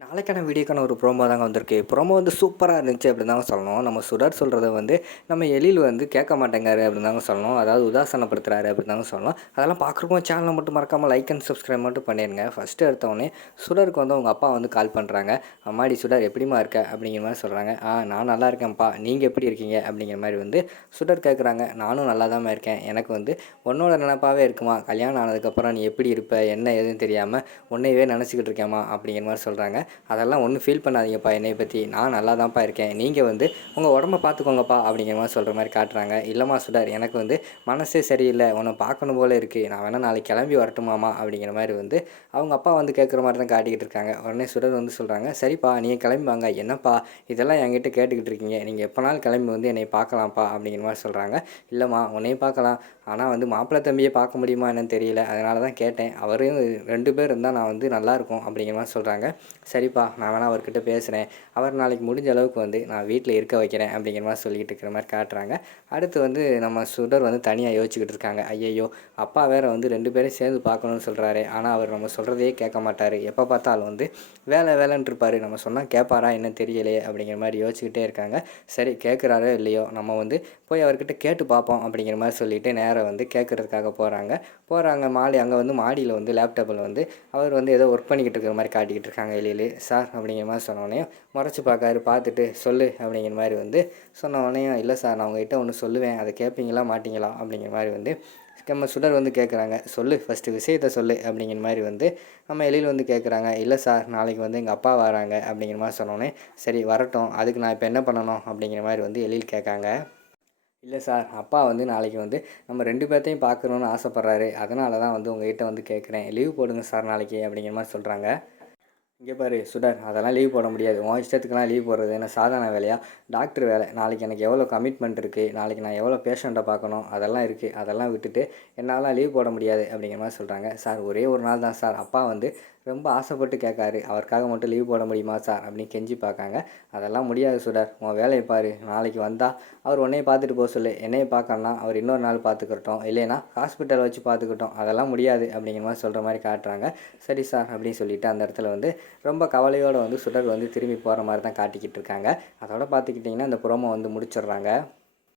நாளைக்கான வீடியோக்கான ஒரு ப்ரோமோ தாங்க வந்திருக்கு. ப்ரோமோ வந்து சூப்பராக இருந்துச்சு அப்படின்னு தாங்க சொல்லணும். நம்ம சுடர் சொல்கிறத வந்து நம்ம எழில் வந்து கேட்க மாட்டேங்காரு அப்படின்னு தாங்க சொல்லணும். அதாவது உதாசனப்படுத்துகிறாரு அப்படின்னு தாங்க சொல்லணும். அதெல்லாம் பார்க்குறப்போ சேனலை மட்டும் மறக்காமல் லைக் அண்ட் சப்ஸ்கிரைப் மட்டும் பண்ணிடுங்க. ஃபஸ்ட்டு எடுத்தவொடனே சுடருக்கு வந்து அவங்க அப்பா வந்து கால் பண்ணுறாங்க அம்மாடி சுடர் எப்படிமா இருக்க? அப்படிங்கிற மாதிரி சொல்கிறாங்க ஆ நான் நல்லா இருக்கேன்ப்பா. நீங்கள் எப்படி இருக்கீங்க? அப்படிங்கிற மாதிரி வந்து சுடர் கேட்குறாங்க. நானும் நல்லா தான் இருக்கேன். எனக்கு வந்து உன்னோட நினப்பாகவே இருக்குமா? கல்யாணம் ஆனதுக்கப்புறம் நீ எப்படி இருப்ப? என்ன ஏதுன்னு தெரியாமல் உன்னையவே நினச்சிக்கிட்டு இருக்கேம்மா அப்படிங்கிற மாதிரி சொல்கிறாங்க அதெல்லாம் ஒன்றும் ஃபீல் பண்ணாதீங்கப்பா என்னை பற்றி நான் நல்லா தான்ப்பா இருக்கேன். நீங்கள் வந்து உங்கள் உடம்ப பார்த்துக்கோங்கப்பா அப்படிங்கிற மாதிரி சொல்கிற மாதிரி காட்டுறாங்க. இல்லைம்மா சுடர் எனக்கு வந்து மனசே சரியில்லை. உன்னை பார்க்கணும் போல இருக்குது நான் வேணால் நாளைக்கு கிளம்பி வரட்டுமாமா அப்படிங்கிற மாதிரி வந்து அவங்க அப்பா வந்து கேட்குற மாதிரி தான் காட்டிக்கிட்டு இருக்காங்க. உடனே சுடர் வந்து சொல்கிறாங்க சரிப்பா நீங்கள் கிளம்பி வாங்க. என்னப்பா இதெல்லாம் என்கிட்ட கேட்டுக்கிட்டு இருக்கீங்க. நீங்கள் எப்போனாலும் கிளம்பி வந்து என்னை பார்க்கலாம்ப்பா அப்படிங்கிற மாதிரி சொல்கிறாங்க இல்லைம்மா உன்னையும் பார்க்கலாம் ஆனால் வந்து மாப்பிள்ளை தம்பியை பார்க்க முடியுமா என்னன்னு தெரியல. அதனால தான் கேட்டேன். அவரும் ரெண்டு பேர் இருந்தால் நான் வந்து நல்லாயிருக்கும் அப்படிங்கிற மாதிரி சொல்கிறாங்க சரிப்பா நான் வேணால் அவர்கிட்ட பேசுகிறேன் அவர் நாளைக்கு முடிஞ்ச அளவுக்கு வந்து நான் வீட்டில் இருக்க வைக்கிறேன் அப்படிங்கிற மாதிரி சொல்லிக்கிட்டு இருக்கிற மாதிரி காட்டுறாங்க. அடுத்து வந்து நம்ம சுடர் வந்து தனியாக யோசிச்சுக்கிட்டு இருக்காங்க. ஐயையோ அப்பா வேற வந்து ரெண்டு பேரும் சேர்ந்து பார்க்கணும்னு சொல்கிறாரு ஆனால் அவர் நம்ம சொல்கிறதையே கேட்க மாட்டார். எப்போ பார்த்தாலும் வந்து வேலை வேலைன்ட்டு இருப்பார். நம்ம சொன்னால் கேட்பாரா என்ன தெரியலையே அப்படிங்கிற மாதிரி யோசிச்சுக்கிட்டே இருக்காங்க. சரி கேட்குறாரோ இல்லையோ நம்ம வந்து போய் அவர்கிட்ட கேட்டு பார்ப்போம் அப்படிங்கிற மாதிரி சொல்லிட்டு நேராக வந்து கேட்குறதுக்காக போகிறாங்க போகிறாங்க மாடி அங்கே வந்து மாடியில் வந்து லேப்டாப்பில் வந்து அவர் வந்து ஏதோ ஒர்க் பண்ணிக்கிட்டு இருக்கிற மாதிரி காட்டிக்கிட்டு இருக்காங்க. சார் அப்படிங்கிற மாதிரி சொன்னோடனே முறைச்சி பார்க்காரு பார்த்துட்டு சொல்லு அப்படிங்கிற மாதிரி வந்து சொன்னோடனே இல்லை சார் நான் உங்ககிட்ட ஒன்று சொல்லுவேன். அதை கேட்பீங்களா மாட்டீங்களா? அப்படிங்கிற மாதிரி வந்து நம்ம சுடர் வந்து கேட்குறாங்க சொல்லு ஃபஸ்ட்டு விஷயத்த சொல்லு. அப்படிங்கிற மாதிரி வந்து நம்ம எழில் வந்து கேட்குறாங்க இல்லை சார் நாளைக்கு வந்து எங்கள் அப்பா வராங்க. அப்படிங்கிற மாதிரி சொன்னோன்னே சரி வரட்டும். அதுக்கு நான் இப்போ என்ன பண்ணணும்? அப்படிங்கிற மாதிரி வந்து எழில் கேட்காங்க இல்லை சார் அப்பா வந்து நாளைக்கு வந்து நம்ம ரெண்டு பேர்த்தையும் பார்க்கணுன்னு ஆசைப்பட்றாரு. அதனால தான் வந்து உங்கள்கிட்ட வந்து கேட்குறேன் லீவ் போடுங்க சார் நாளைக்கு. அப்படிங்கிற மாதிரி சொல்கிறாங்க இங்கே பாரு சுடர். அதெல்லாம் லீவ் போட முடியாது. உன் இஷ்டத்துக்குலாம் லீவ் போடுறது என்ன சாதாரண வேலையா? டாக்டர் வேலை. நாளைக்கு எனக்கு எவ்வளோ கமிட்மெண்ட் இருக்குது நாளைக்கு நான் எவ்வளோ பேஷண்ட்டை பார்க்கணும்? அதெல்லாம் இருக்குது அதெல்லாம் விட்டுட்டு என்னால் லீவ் போட முடியாது அப்படிங்கிற மாதிரி சொல்கிறாங்க சார் ஒரே ஒரு நாள் தான் சார். அப்பா வந்து ரொம்ப ஆசைப்பட்டு கேட்காரு. அவருக்காக மட்டும் லீவ் போட முடியுமா சார் அப்படின்னு கெஞ்சி பார்க்காங்க. அதெல்லாம் முடியாது சுடர் உன் வேலையை பாரு. நாளைக்கு வந்தால் அவர் உன்னையை பார்த்துட்டு போக சொல்லு. என்னையை பார்க்கணும்னா அவர் இன்னொரு நாள் பார்த்துக்கட்டும். இல்லைன்னா ஹாஸ்பிட்டல் வச்சு பார்த்துக்கிட்டோம். அதெல்லாம் முடியாது அப்படிங்கிற மாதிரி சொல்கிற மாதிரி காட்டுறாங்க. சரி சார் அப்படின்னு சொல்லிட்டு அந்த இடத்துல வந்து ரொம்ப கவலையோடு வந்து சுடர் வந்து திரும்பி போகிற மாதிரி தான் காட்டிக்கிட்டு இருக்காங்க. அதோட பார்த்துக்கிட்டிங்கன்னா அந்த புறமை வந்து முடிச்சிடுறாங்க.